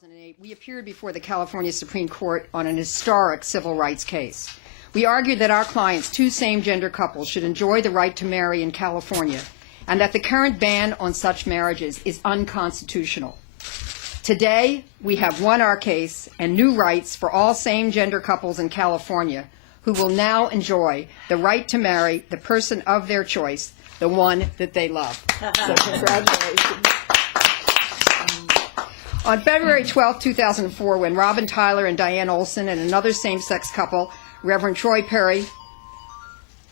2008, we appeared before the California Supreme Court on an historic civil rights case. We argued that our clients, two same-gender couples, should enjoy the right to marry in California, and that the current ban on such marriages is unconstitutional. Today, we have won our case and new rights for all same-gender couples in California who will now enjoy the right to marry the person of their choice, the one that they love. So congratulations. On February 12, 2004, when Robin Tyler and Diane Olson and another same-sex couple, Reverend Troy Perry,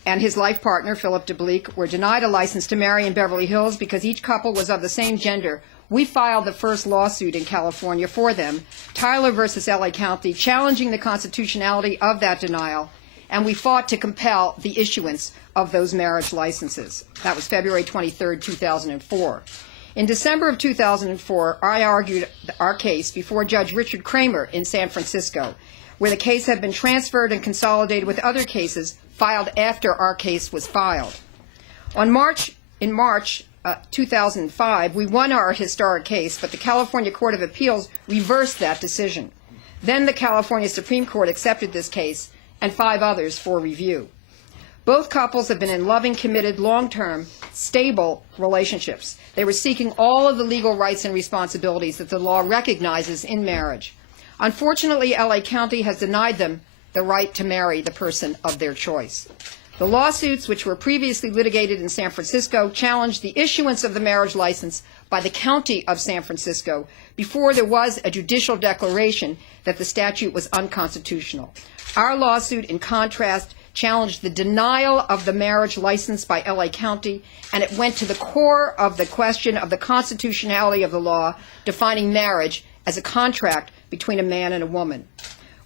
and his life partner, Philip DeBleek, were denied a license to marry in Beverly Hills because each couple was of the same gender, we filed the first lawsuit in California for them, Tyler versus LA County, challenging the constitutionality of that denial, and we fought to compel the issuance of those marriage licenses. That was February 23, 2004. In December of 2004, I argued our case before Judge Richard Kramer in San Francisco, where the case had been transferred and consolidated with other cases filed after our case was filed. In March 2005, we won our historic case, but the California Court of Appeals reversed that decision. Then the California Supreme Court accepted this case and 5 others for review. Both couples have been in loving, committed, long-term, stable relationships. They were seeking all of the legal rights and responsibilities that the law recognizes in marriage. Unfortunately, LA County has denied them the right to marry the person of their choice. The lawsuits, which were previously litigated in San Francisco, challenged the issuance of the marriage license by the County of San Francisco before there was a judicial declaration that the statute was unconstitutional. Our lawsuit, in contrast, challenged the denial of the marriage license by LA County, and it went to the core of the question of the constitutionality of the law defining marriage as a contract between a man and a woman.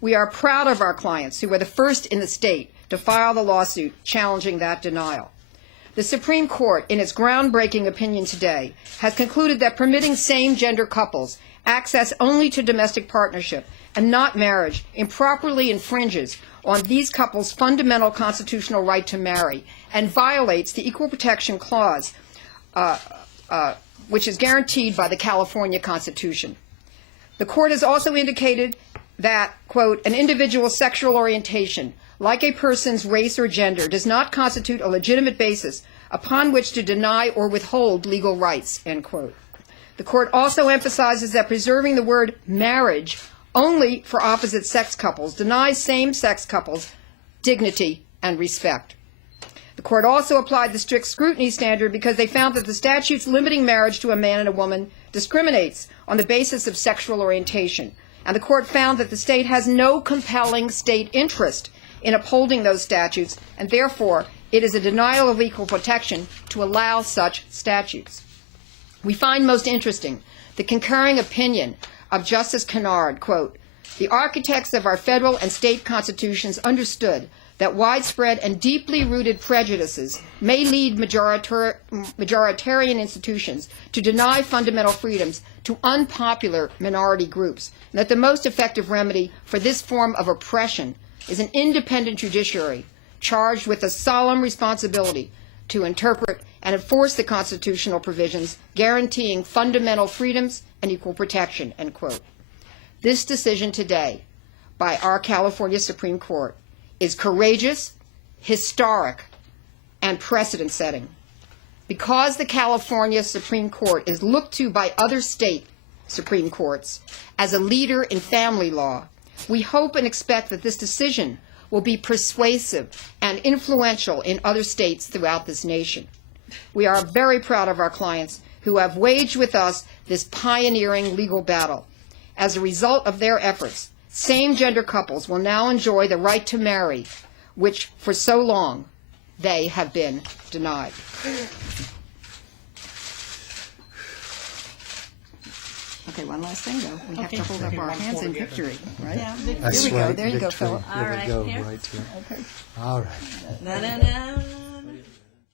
We are proud of our clients, who were the first in the state to file the lawsuit challenging that denial. The Supreme Court, in its groundbreaking opinion today, has concluded that permitting same-gender couples access only to domestic partnership and not marriage improperly infringes on these couples' fundamental constitutional right to marry and violates the Equal Protection Clause, which is guaranteed by the California Constitution. The court has also indicated that, quote, an individual's sexual orientation, like a person's race or gender, does not constitute a legitimate basis upon which to deny or withhold legal rights, end quote. The court also emphasizes that preserving the word marriage only for opposite-sex couples denies same-sex couples dignity and respect. The court also applied the strict scrutiny standard because they found that the statutes limiting marriage to a man and a woman discriminates on the basis of sexual orientation, and the court found that the state has no compelling state interest in upholding those statutes, and therefore it is a denial of equal protection to allow such statutes. We find most interesting the concurring opinion of Justice Kennard, quote, the architects of our federal and state constitutions understood that widespread and deeply rooted prejudices may lead majoritarian institutions to deny fundamental freedoms to unpopular minority groups, and that the most effective remedy for this form of oppression is an independent judiciary charged with a solemn responsibility to interpret and enforce the constitutional provisions guaranteeing fundamental freedoms and equal protection, end quote. This decision today by our California Supreme Court is courageous, historic, and precedent-setting. Because the California Supreme Court is looked to by other state Supreme Courts as a leader in family law, we hope and expect that this decision will be persuasive and influential in other states throughout this nation. We are very proud of our clients who have waged with us this pioneering legal battle. As a result of their efforts, same-gender couples will now enjoy the right to marry, which for so long they have been denied. Okay, one last thing, though. We have to hold up our hands in victory, right? Yeah, Here we go. There you go, Philip. All right, Go here. right here. Okay. All right. No.